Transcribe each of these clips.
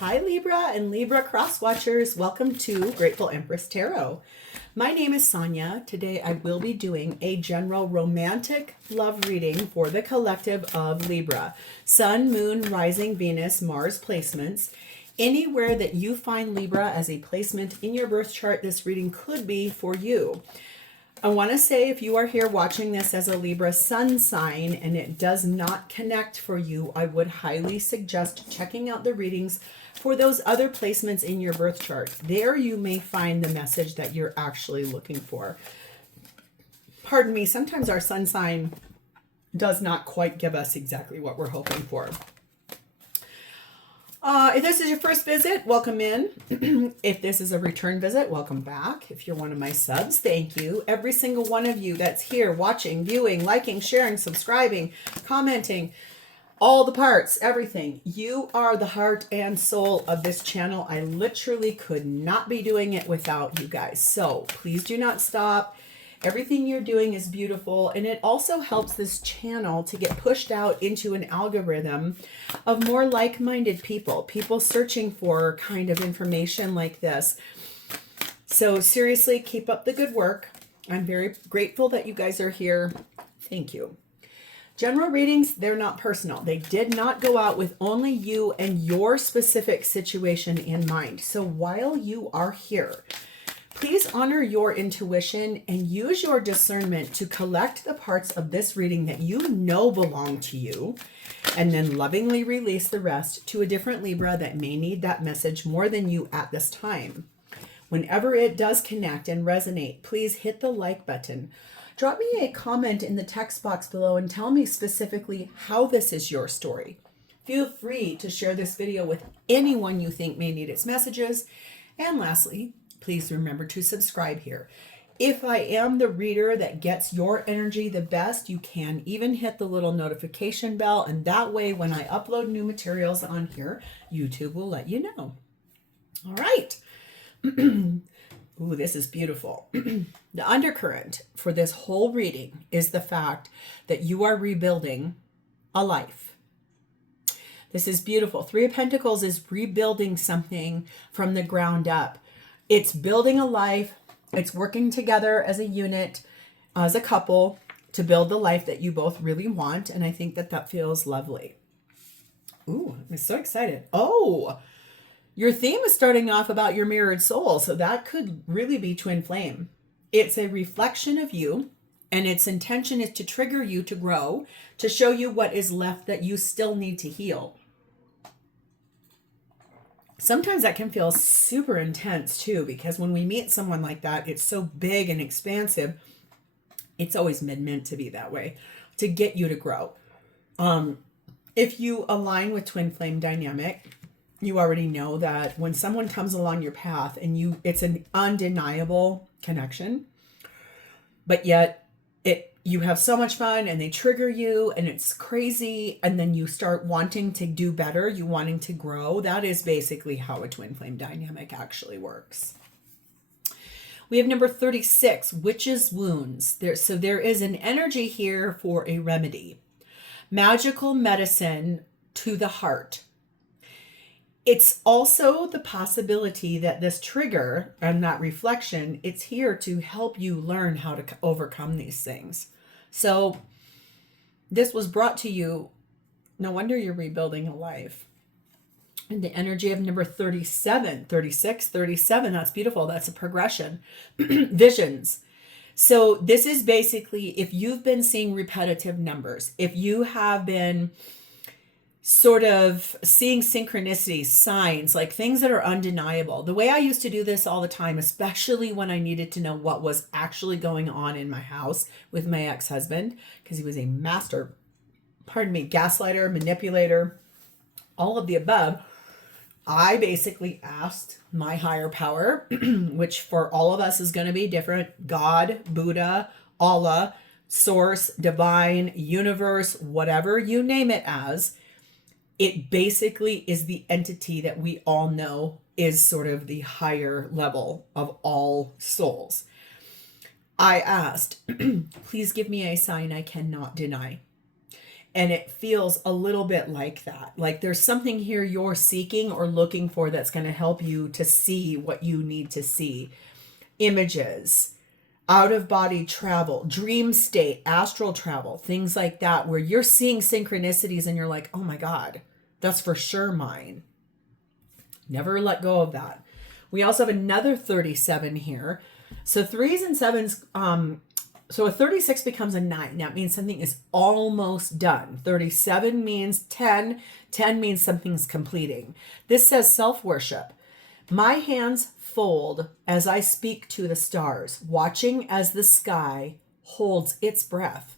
Hi Libra and Libra cross watchers. Welcome to Grateful Empress Tarot. My name is Sonia. Today I will be doing a general romantic love reading for the collective of Libra. Sun, Moon, Rising, Venus, Mars placements. Anywhere that you find Libra as a placement in your birth chart, this reading could be for you. I want to say if you are here watching this as a Libra sun sign and it does not connect for you, I would highly suggest checking out the readings for those other placements in your birth chart. There you may find the message that you're actually looking for. Pardon me, sometimes our sun sign does not quite give us exactly what we're hoping for. If this is your first visit, welcome in. If this is a return visit, welcome back. If you're one of my subs, thank you. Every single one of you that's here watching, viewing, liking, sharing, subscribing, commenting, all the parts, everything. You are the heart and soul of this channel. I literally could not be doing it without you guys. So please do not stop. Everything you're doing is beautiful, and it also helps this channel to get pushed out into an algorithm of more like-minded people searching for kind of information like this. So seriously, keep up the good work. I'm very grateful that you guys are here. Thank you. General readings, they're not personal. They did not go out with only you and your specific situation in mind. So while you are here, please honor your intuition and use your discernment to collect the parts of this reading that you know belong to you, and then lovingly release the rest to a different Libra that may need that message more than you at this time. Whenever it does connect and resonate, please hit the like button. Drop me a comment in the text box below and tell me specifically how this is your story. Feel free to share this video with anyone you think may need its messages. And lastly, please remember to subscribe here. If I am the reader that gets your energy the best, you can even hit the little notification bell, and that way when I upload new materials on here, YouTube will let you know. All right. Ooh, this is beautiful. The undercurrent for this whole reading is the fact that you are rebuilding a life. This is beautiful. Three of Pentacles is rebuilding something from the ground up. It's building a life. It's working together as a unit, as a couple, to build the life that you both really want. And I think that that feels lovely. Ooh, I'm so excited. Oh, your theme is starting off about your mirrored soul. So that could really be twin flame. It's a reflection of you, and its intention is to trigger you to grow, to show you what is left that you still need to heal. Sometimes that can feel super intense too, because when we meet someone like that, it's so big and expansive. It's always meant to be that way, to get you to grow. If you align with twin flame dynamic, you already know that when someone comes along your path and it's an undeniable connection, but yet you have so much fun and they trigger you and it's crazy, and then you start wanting to do better, you wanting to grow. That is basically how a twin flame dynamic actually works. We have number 36, Witch's Wounds. So there is an energy here for a remedy. Magical medicine to the heart. It's also the possibility that this trigger and that reflection, it's here to help you learn how to overcome these things. So this was brought to you. No wonder you're rebuilding a life. And the energy of number 37, 36, 37, that's beautiful. That's a progression. Visions. So this is basically, if you've been seeing repetitive numbers, if you have been sort of seeing synchronicities, signs, like things that are undeniable. The way I used to do this all the time, especially when I needed to know what was actually going on in my house with my ex-husband, because he was a master, gaslighter, manipulator, all of the above. I basically asked my higher power, which for all of us is going to be different, God, Buddha, Allah, source, divine, universe, whatever you name it as. It basically is the entity that we all know is sort of the higher level of all souls. I asked, please give me a sign I cannot deny. And it feels a little bit like that. Like there's something here you're seeking or looking for that's going to help you to see what you need to see. Images, out of body travel, dream state, astral travel, things like that, where you're seeing synchronicities and you're like, oh my God, that's for sure mine. Never let go of that. We also have another 37 here. So 3s and 7s, so a 36 becomes a 9. That means something is almost done. 37 means 10. 10 means something's completing. This says self-worship. My hands fold as I speak to the stars, watching as the sky holds its breath.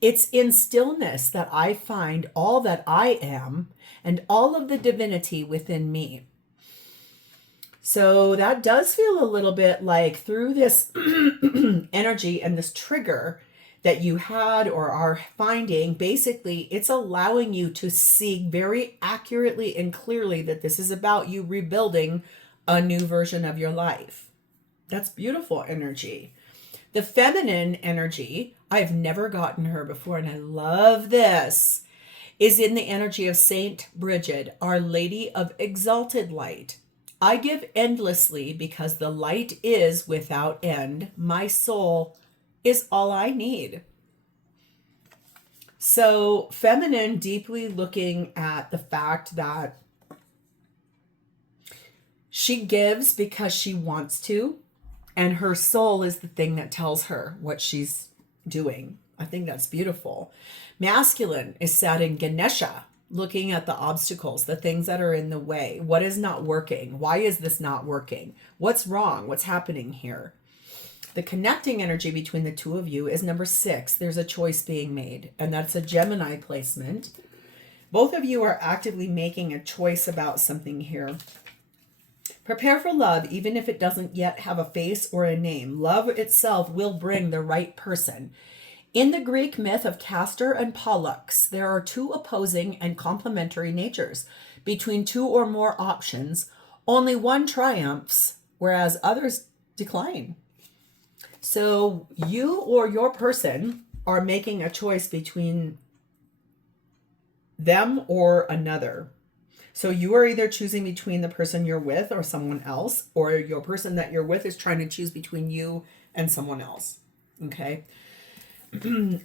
It's in stillness that I find all that I am and all of the divinity within me. So that does feel a little bit like through this energy and this trigger that you had or are finding, basically it's allowing you to see very accurately and clearly that this is about you rebuilding a new version of your life. That's beautiful energy. The feminine energy, I've never gotten her before and I love this, is in the energy of Saint Bridget, Our Lady of Exalted Light. I give endlessly because the light is without end. My soul is all I need. So feminine, deeply looking at the fact that she gives because she wants to, and her soul is the thing that tells her what she's doing. I think that's beautiful. Masculine is sat in Ganesha, looking at the obstacles, the things that are in the way. What is not working? Why is this not working? What's wrong? What's happening here? The connecting energy between the two of you is number 6. There's a choice being made, and that's a Gemini placement. Both of you are actively making a choice about something here. Prepare for love, even if it doesn't yet have a face or a name. Love itself will bring the right person. In the Greek myth of Castor and Pollux, there are 2 opposing and complementary natures. Between 2 or more options, only one triumphs, whereas others decline. So you or your person are making a choice between them or another. So you are either choosing between the person you're with or someone else, or your person that you're with is trying to choose between you and someone else. Okay.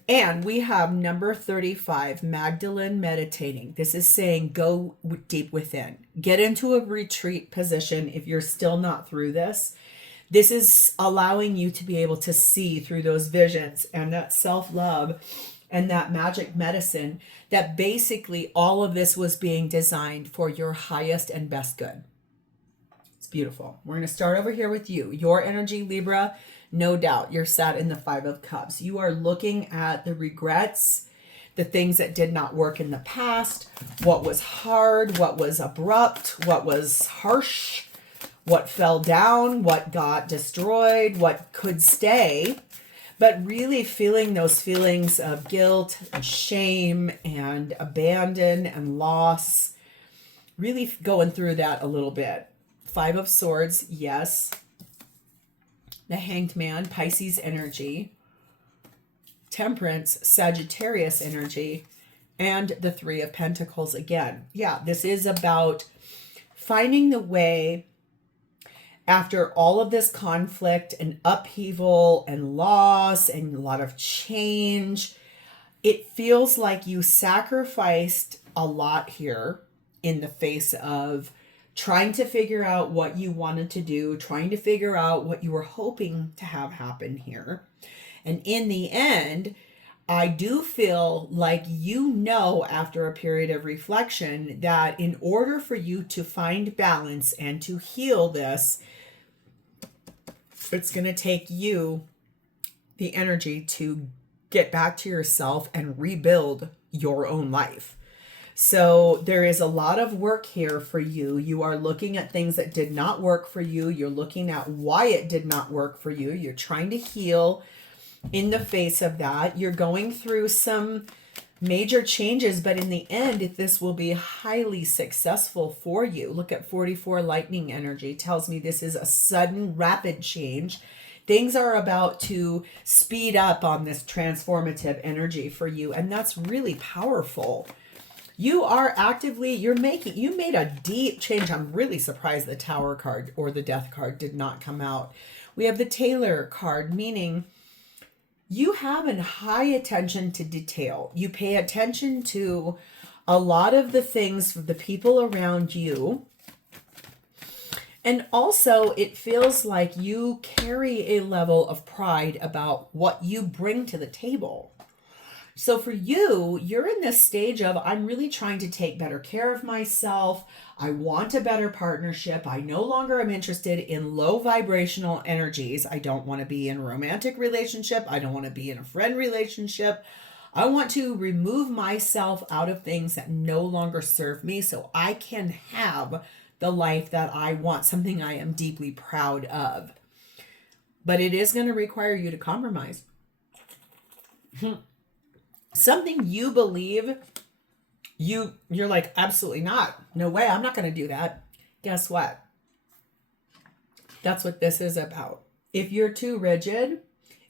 And we have number 35, Magdalene meditating. This is saying go deep within. Get into a retreat position if you're still not through this. This is allowing you to be able to see through those visions and that self-love and that magic medicine, that basically all of this was being designed for your highest and best good. It's beautiful. We're going to start over here with you. Your energy, Libra. No doubt you're sat in the 5 of Cups. You are looking at the regrets, the things that did not work in the past, what was hard, what was abrupt, what was harsh, what fell down, what got destroyed, what could stay, but really feeling those feelings of guilt and shame and abandon and loss, really going through that a little bit. 5 of Swords, yes. The Hanged Man, Pisces energy. Temperance, Sagittarius energy. And the 3 of Pentacles again. Yeah, this is about finding the way after all of this conflict and upheaval and loss and a lot of change. It feels like you sacrificed a lot here in the face of trying to figure out what you wanted to do, trying to figure out what you were hoping to have happen here. And in the end, I do feel like you know after a period of reflection that in order for you to find balance and to heal this, it's going to take you the energy to get back to yourself and rebuild your own life. So there is a lot of work here for you. You are looking at things that did not work for you. You're looking at why it did not work for you. You're trying to heal in the face of that. You're going through some major changes, but in the end, this will be highly successful for you. Look at 44 lightning energy. Tells me this is a sudden, rapid change Things are about to speed up on this transformative energy for you, and that's really powerful. You are actively, you made a deep change. I'm really surprised the Tower card or the Death card did not come out. We have the Tailor card, meaning you have a high attention to detail. You pay attention to a lot of the things, the people around you. And also, it feels like you carry a level of pride about what you bring to the table. So for you, you're in this stage of, I'm really trying to take better care of myself. I want a better partnership. I no longer am interested in low vibrational energies. I don't want to be in a romantic relationship. I don't want to be in a friend relationship. I want to remove myself out of things that no longer serve me so I can have the life that I want, something I am deeply proud of. But it is going to require you to compromise. Something you believe, you're like, absolutely not. No way, I'm not going to do that. Guess what? That's what this is about. If you're too rigid,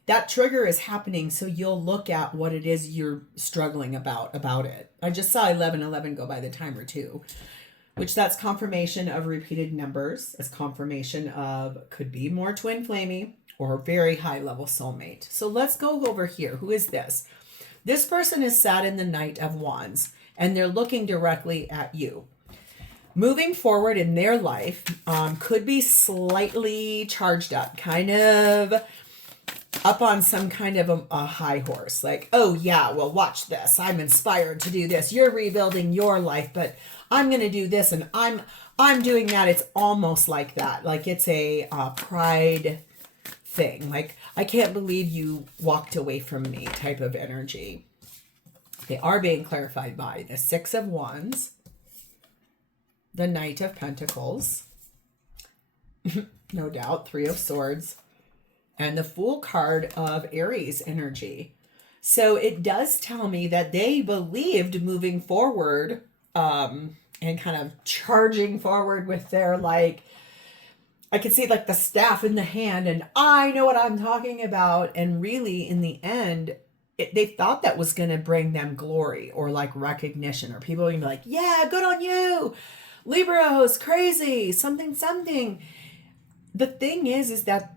that trigger is happening, so you'll look at what it is you're struggling about it. I just saw 1111 go by the timer too, which that's confirmation of repeated numbers, as confirmation of could be more twin flamey or very high level soulmate. So let's go over here. Who is this? This person is sat in the Knight of Wands, and they're looking directly at you. Moving forward in their life could be slightly charged up, kind of up on some kind of a high horse. Like, oh yeah, well, watch this. I'm inspired to do this. You're rebuilding your life, but I'm going to do this, and I'm doing that. It's almost like that. Like it's a pride thing. Like, I can't believe you walked away from me type of energy. They are being clarified by the Six of Wands, the Knight of Pentacles, no doubt, Three of Swords, and the Fool card of Aries energy. So it does tell me that they believed moving forward and kind of charging forward with their, like, I could see like the staff in the hand, and I know what I'm talking about. And really, in the end, they thought that was going to bring them glory or like recognition, or people would be like, yeah, good on you. Libras, crazy, something. The thing is that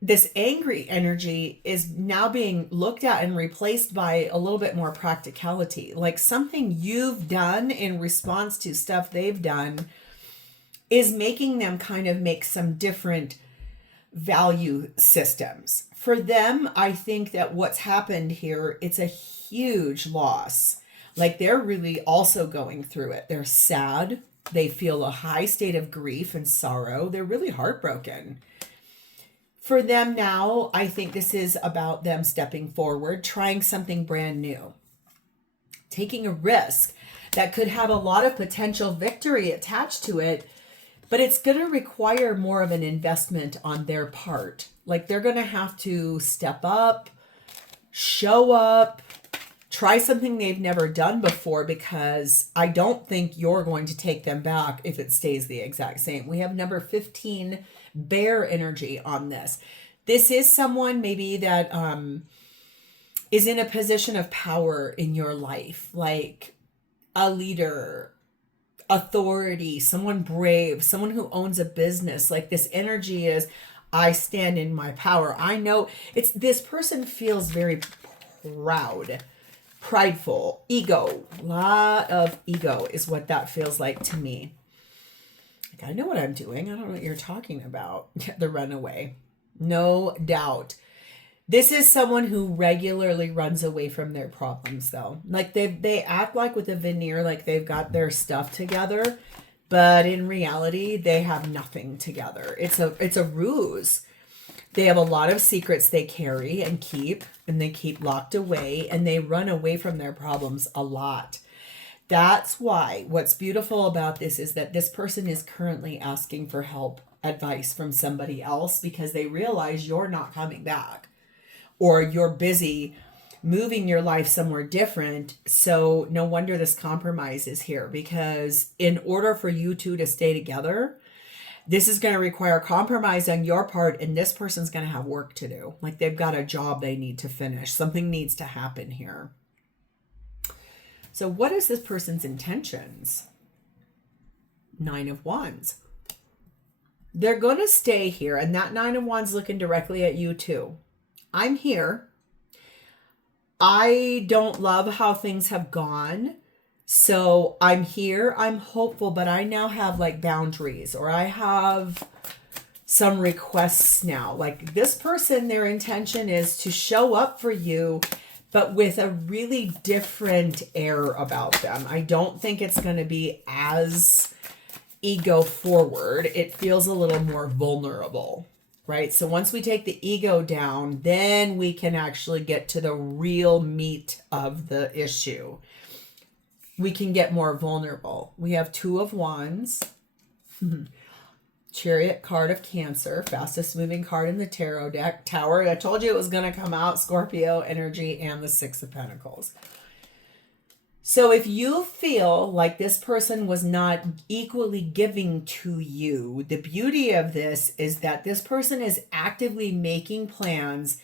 this angry energy is now being looked at and replaced by a little bit more practicality, like something you've done in response to stuff they've done is making them kind of make some different value systems. For them, I think that what's happened here, it's a huge loss. Like they're really also going through it. They're sad. They feel a high state of grief and sorrow. They're really heartbroken. For them now, I think this is about them stepping forward, trying something brand new, taking a risk that could have a lot of potential victory attached to it. But it's going to require more of an investment on their part. Like they're going to have to step up, show up, try something they've never done before, because I don't think you're going to take them back if it stays the exact same. We have number 15, bear energy on this. This is someone maybe that is in a position of power in your life, like a leader, authority, someone brave, someone who owns a business. Like this energy is, I stand in my power. I know it's, this person feels very proud, prideful, ego, a lot of ego is what that feels like to me. Like, I know what I'm doing. I don't know what you're talking about. The runaway, no doubt. This is someone who regularly runs away from their problems, though. Like they act like with a veneer, like they've got their stuff together, but in reality, they have nothing together. It's a ruse. They have a lot of secrets they carry and they keep locked away, and they run away from their problems a lot. That's why what's beautiful about this is that this person is currently asking for help, advice from somebody else, because they realize you're not coming back. Or you're busy moving your life somewhere different. So no wonder this compromise is here, because in order for you two to stay together, This is going to require compromise on your part, and this person's going to have work to do. Like they've got a job they need to finish. Something needs to happen here. So what is this person's intentions? 9 of Wands. They're going to stay here, and that 9 of Wands looking directly at you too. I'm here. I don't love how things have gone. So I'm here, I'm hopeful, but I now have like boundaries, or I have some requests now. Like this person, their intention is to show up for you, but with a really different air about them. I don't think it's going to be as ego forward. It feels a little more vulnerable, right? So once we take the ego down, then we can actually get to the real meat of the issue. We can get more vulnerable. We have 2 of Wands, Chariot card of Cancer, fastest moving card in the tarot deck, Tower. I told you it was going to come out, Scorpio energy, and the 6 of Pentacles. So if you feel like this person was not equally giving to you, the beauty of this is that this person is actively making plans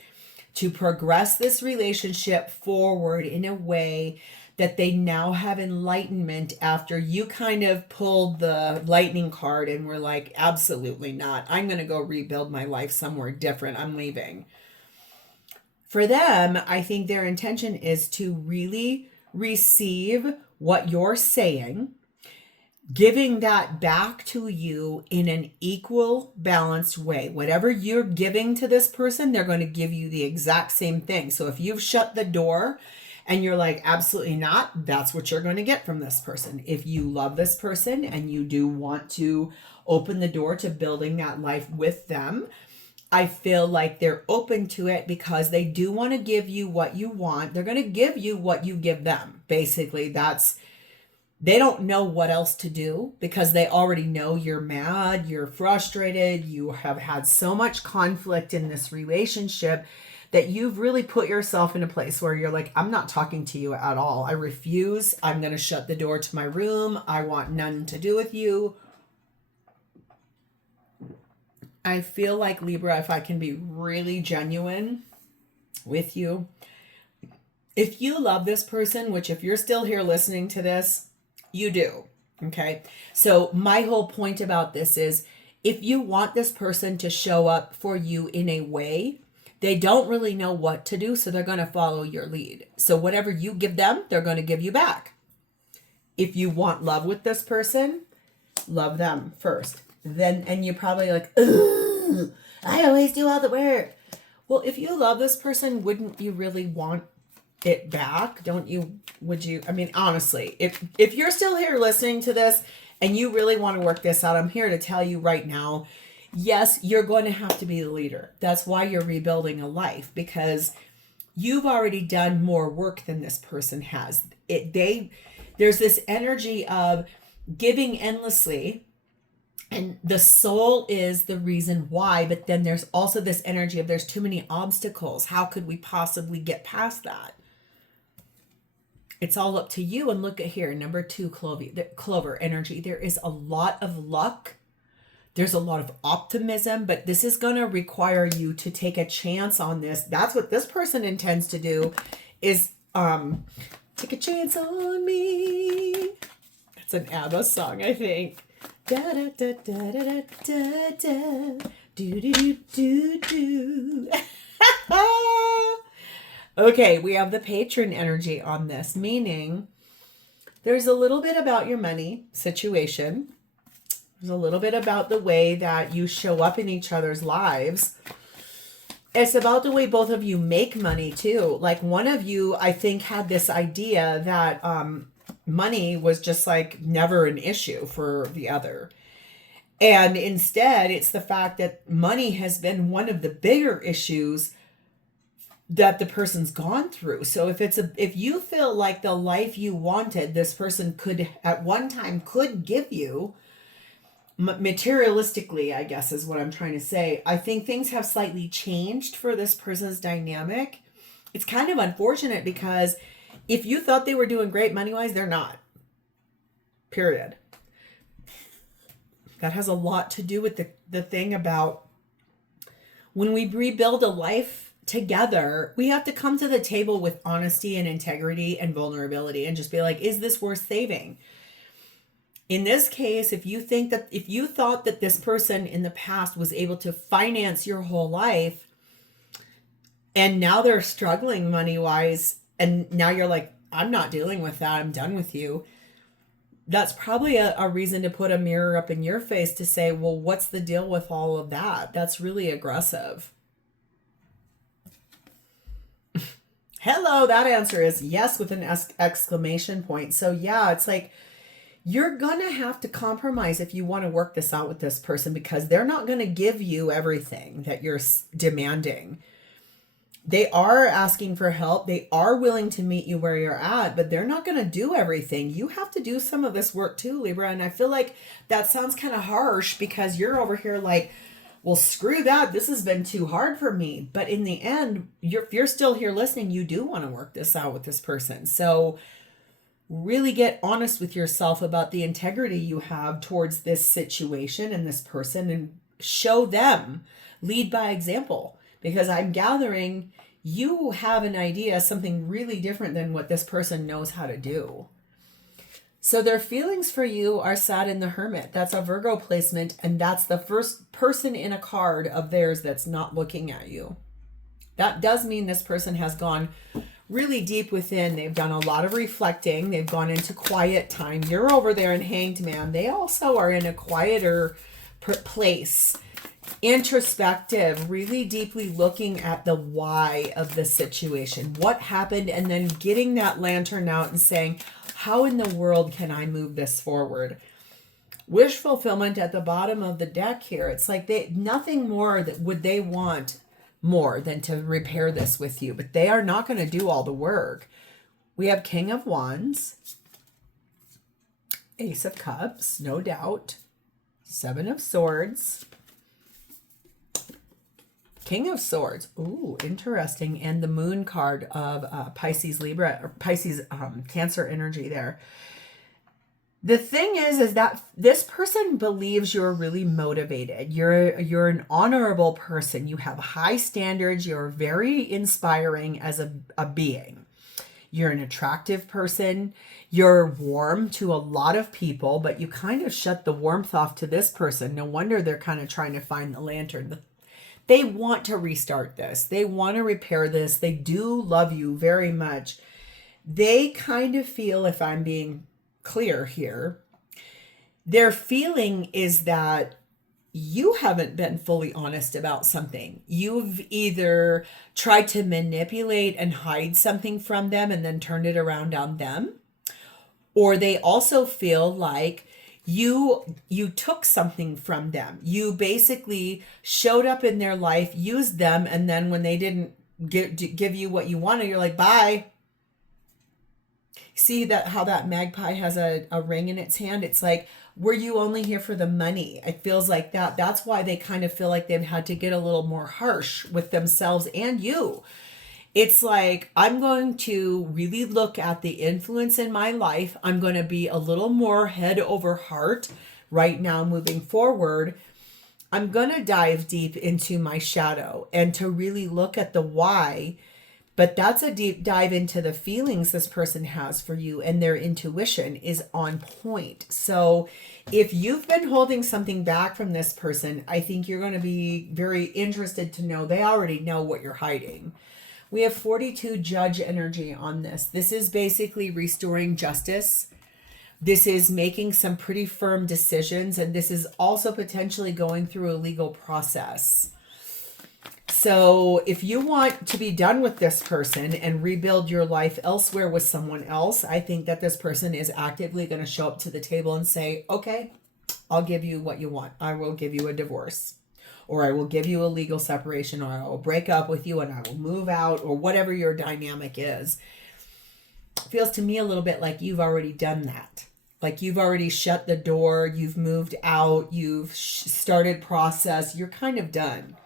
to progress this relationship forward in a way that they now have enlightenment after you kind of pulled the lightning card and were like, absolutely not. I'm going to go rebuild my life somewhere different. I'm leaving. For them, I think their intention is to really receive what you're saying, giving that back to you in an equal, balanced way. Whatever you're giving to this person, they're going to give you the exact same thing. So if you've shut the door and you're like, absolutely not, that's what you're going to get from this person. If you love this person and you do want to open the door to building that life with them, I feel like they're open to it because they do want to give you what you want. They're going to give you what you give them. Basically, they don't know what else to do because they already know you're mad, you're frustrated, you have had so much conflict in this relationship that you've really put yourself in a place where you're like, I'm not talking to you at all. I refuse. I'm going to shut the door to my room. I want none to do with you. I feel like, Libra, if I can be really genuine with you, if you love this person, which if you're still here listening to this, you do. Okay. So my whole point about this is if you want this person to show up for you in a way, they don't really know what to do, so they're going to follow your lead. So whatever you give them, they're going to give you back. If you want love with this person, love them first. Then, and you're probably like, ugh, I always do all the work. Well, if you love this person, wouldn't you really want it back? Don't you? Would you? I mean, honestly, if you're still here listening to this and you really want to work this out, I'm here to tell you right now, yes, you're going to have to be the leader. That's why you're rebuilding a life, because you've already done more work than this person has. There's this energy of giving endlessly, and the soul is the reason why, but then there's also this energy of there's too many obstacles. How could we possibly get past that? It's all up to you. And look at here, number 2, Clover energy. There is a lot of luck. There's a lot of optimism, but this is going to require you to take a chance on this. That's what this person intends to do, is take a chance on me. That's an ABBA song, I think. Da da da da da da da do do do do. Okay, we have the patron energy on this, meaning there's a little bit about your money situation. There's a little bit about the way that you show up in each other's lives. It's about the way both of you make money too. Like one of you, I think, had this idea that money was just like never an issue for the other. And instead, it's the fact that money has been one of the bigger issues that the person's gone through. So if you feel like the life you wanted, this person could at one time could give you, materialistically, I guess is what I'm trying to say. I think things have slightly changed for this person's dynamic. It's kind of unfortunate because if you thought they were doing great money-wise, they're not. Period. That has a lot to do with the thing about when we rebuild a life together, we have to come to the table with honesty and integrity and vulnerability and just be like, is this worth saving? In this case, if you thought that this person in the past was able to finance your whole life and now they're struggling money wise, and now you're like, I'm not dealing with that, I'm done with you. That's probably a reason to put a mirror up in your face to say, well, what's the deal with all of that? That's really aggressive. Hello, that answer is yes with an exclamation point. So yeah, it's like, you're going to have to compromise if you want to work this out with this person, because they're not going to give you everything that you're demanding. They are asking for help. They are willing to meet you where you're at, but they're not going to do everything. You have to do some of this work too, Libra. And I feel like that sounds kind of harsh because you're over here like, well, screw that. This has been too hard for me. But in the end, if you're still here listening, you do want to work this out with this person. So really get honest with yourself about the integrity you have towards this situation and this person, and show them, lead by example, because I'm gathering you have an idea, something really different than what this person knows how to do. So their feelings for you are sad in the Hermit. That's a Virgo placement, and that's the first person in a card of theirs that's not looking at you. That does mean this person has gone really deep within. They've done a lot of reflecting. They've gone into quiet time. You're over there in Hanged Man. They also are in a quieter place, introspective, really deeply looking at the why of the situation, what happened, and then getting that lantern out and saying, how in the world can I move this forward? Wish fulfillment at the bottom of the deck here. It's like nothing more that would they want more than to repair this with you, but they are not going to do all the work. We have King of Wands, Ace of Cups, no doubt, Seven of Swords, King of Swords. Ooh, interesting. And the Moon card of Pisces, Libra, or Pisces, Cancer energy there. The thing is that this person believes you're really motivated. You're an honorable person. You have high standards. You're very inspiring as a being. You're an attractive person. You're warm to a lot of people, but you kind of shut the warmth off to this person. No wonder they're kind of trying to find the lantern. They want to restart this. They want to repair this. They do love you very much. They kind of feel, if I'm being clear here, their feeling is that you haven't been fully honest about something. You've either tried to manipulate and hide something from them and then turned it around on them, or they also feel like you took something from them. You basically showed up in their life, used them, and then when they didn't give you what you wanted, you're like, bye. See that how that magpie has a ring in its hand? It's like, were you only here for the money? It feels like that. That's why they kind of feel like they've had to get a little more harsh with themselves and you. It's like, I'm going to really look at the influence in my life. I'm going to be a little more head over heart right now moving forward. I'm going to dive deep into my shadow and to really look at the why. But that's a deep dive into the feelings this person has for you, and their intuition is on point. So if you've been holding something back from this person, I think you're going to be very interested to know they already know what you're hiding. We have 42 Judge energy on this. This is basically restoring justice. This is making some pretty firm decisions, and this is also potentially going through a legal process. So if you want to be done with this person and rebuild your life elsewhere with someone else, I think that this person is actively going to show up to the table and say, okay, I'll give you what you want. I will give you a divorce, or I will give you a legal separation, or I will break up with you and I will move out, or whatever your dynamic is. It feels to me a little bit like you've already done that. Like you've already shut the door, you've moved out, you've started process, you're kind of done.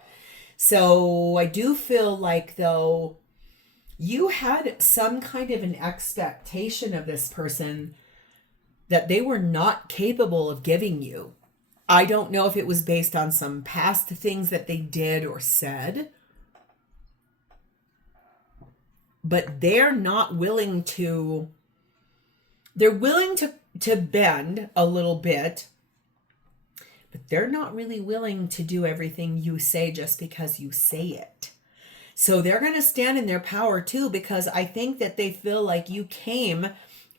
So I do feel like, though, you had some kind of an expectation of this person that they were not capable of giving you. I don't know if it was based on some past things that they did or said, but they're not willing to, they're willing to bend a little bit, but they're not really willing to do everything you say just because you say it. So they're going to stand in their power too, because I think that they feel like you came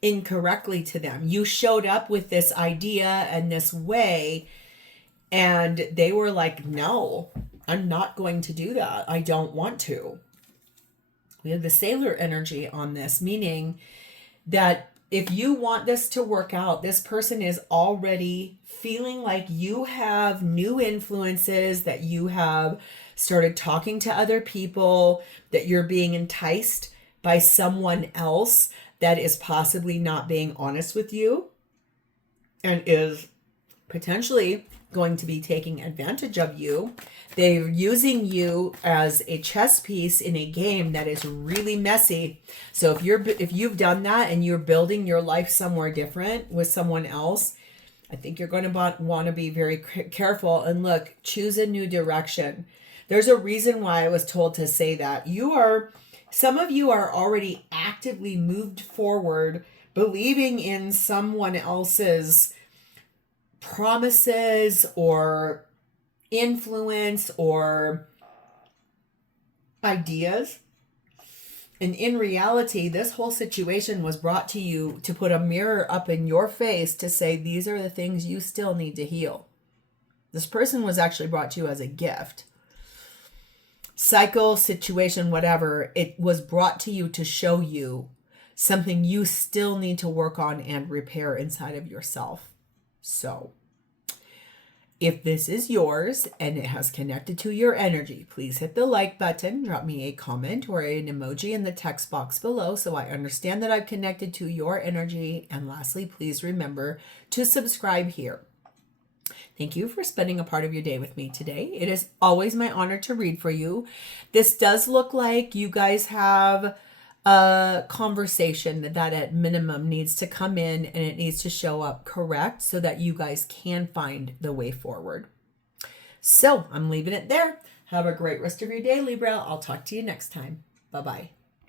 incorrectly to them. You showed up with this idea and this way, and they were like, no, I'm not going to do that. I don't want to. We have the sailor energy on this, meaning that if you want this to work out, this person is already feeling like you have new influences, that you have started talking to other people, that you're being enticed by someone else that is possibly not being honest with you and is potentially going to be taking advantage of you. They're using you as a chess piece in a game that is really messy. So if you've done that and you're building your life somewhere different with someone else, I think you're going to want to be very careful and look, choose a new direction. There's a reason why I was told to say that. Some of you are already actively moved forward, believing in someone else's promises or influence or ideas. And in reality, this whole situation was brought to you to put a mirror up in your face to say, these are the things you still need to heal. This person was actually brought to you as a gift. Cycle, situation, whatever, it was brought to you to show you something you still need to work on and repair inside of yourself. So, if this is yours and it has connected to your energy, please hit the like button, drop me a comment or an emoji in the text box below so I understand that I've connected to your energy. And lastly, please remember to subscribe here. Thank you for spending a part of your day with me today. It is always my honor to read for you. This does look like you guys have a conversation that at minimum needs to come in and it needs to show up correct so that you guys can find the way forward. So I'm leaving it there. Have a great rest of your day, Libra. I'll talk to you next time. Bye-bye.